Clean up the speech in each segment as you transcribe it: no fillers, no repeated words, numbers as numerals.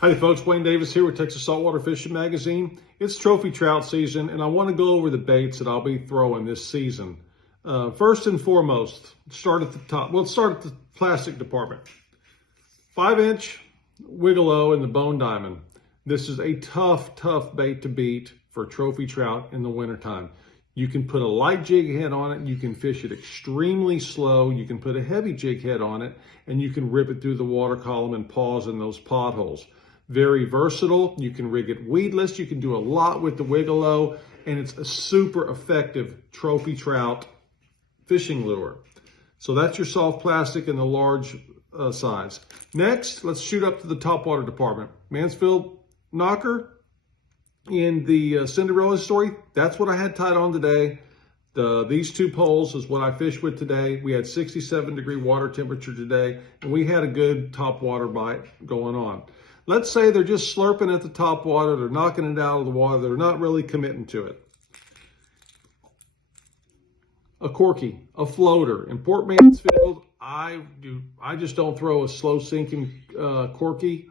Howdy folks, Wayne Davis here with Texas Saltwater Fishing Magazine. It's trophy trout season and I want to go over the baits that I'll be throwing this season. First and foremost, start at the top. Let's start at the plastic department. 5-inch Wiggle-O in the Bone Diamond. This is a tough bait to beat for trophy trout in the wintertime. You can put a light jig head on it, you can fish it extremely slow, you can put a heavy jig head on it, and you can rip it through the water column and pause in those potholes. Very versatile. You can rig it weedless. You can do a lot with the Wiggle-O, and it's a super effective trophy trout fishing lure. So that's your soft plastic in the large size. Next, let's shoot up to the topwater department. Mansfield Knocker in the Cinderella story. That's what I had tied on today. These two poles is what I fished with today. We had 67-degree water temperature today, and we had a good topwater bite going on. Let's say they're just slurping at the top water, they're knocking it out of the water, they're not really committing to it. A corky, a floater. In Port Mansfield, I just don't throw a slow sinking corky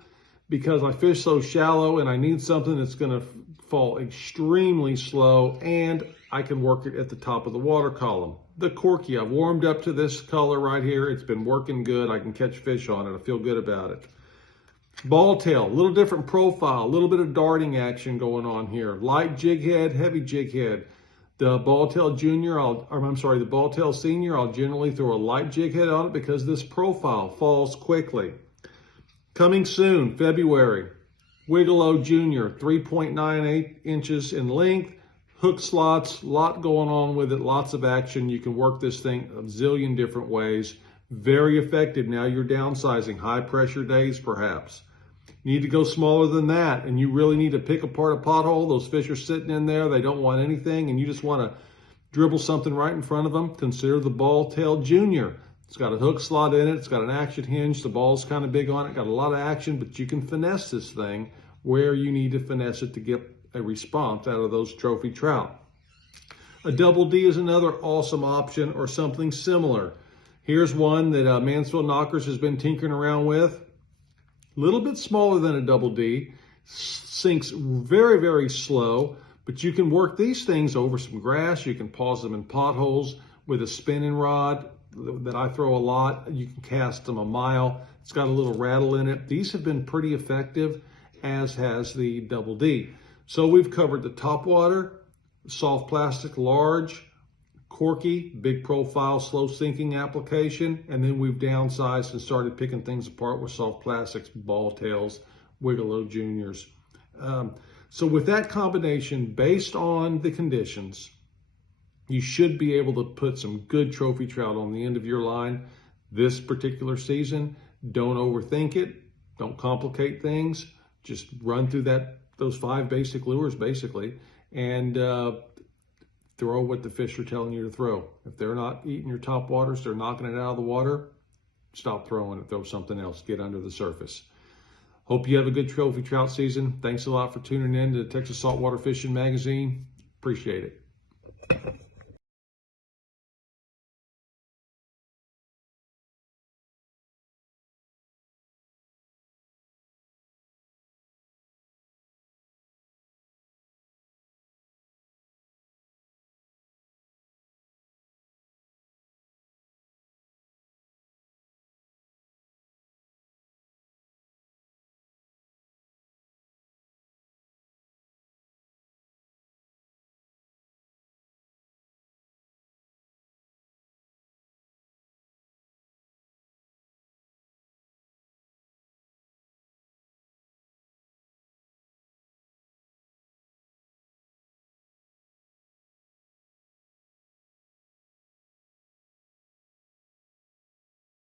because I fish so shallow and I need something that's gonna fall extremely slow and I can work it at the top of the water column. The corky, I've warmed up to this color right here. It's been working good. I can catch fish on it. I feel good about it. Ball tail, a little different profile, a little bit of darting action going on here. Light jig head, heavy jig head. The ball tail junior, the ball tail senior, I'll generally throw a light jig head on it because this profile falls quickly. Coming soon, February, Wiggle-O Junior, 3.98 inches in length, hook slots, lot going on with it, lots of action. You can work this thing a zillion different ways. Very effective. Now you're downsizing, high pressure days perhaps. You need to go smaller than that, and you really need to pick apart a pothole. Those fish are sitting in there, they don't want anything, and you just want to dribble something right in front of them. Consider the Ball Tail Junior. It's got a hook slot in it, it's got an action hinge, the ball's kind of big on it, got a lot of action, but you can finesse this thing where you need to finesse it to get a response out of those trophy trout. A Double D is another awesome option or something similar. Here's one that Mansfield Knockers has been tinkering around with. A little bit smaller than a Double D, sinks very slow, but you can work these things over some grass. You can pause them in potholes with a spinning rod that I throw a lot. You can cast them a mile. It's got a little rattle in it. These have been pretty effective, as has the Double D. So we've covered the topwater, soft plastic, large, corky, big profile, slow sinking application, and then we've downsized and started picking things apart with soft plastics, ball tails, Wiggle-O Juniors. So with that combination, based on the conditions, you should be able to put some good trophy trout on the end of your line this particular season. Don't overthink it. Don't complicate things. Just run through those 5 basic lures basically, and throw what the fish are telling you to throw. If they're not eating your top waters, they're knocking it out of the water, stop throwing it, throw something else, get under the surface. Hope you have a good trophy trout season. Thanks a lot for tuning in to Texas Saltwater Fishing Magazine. Appreciate it.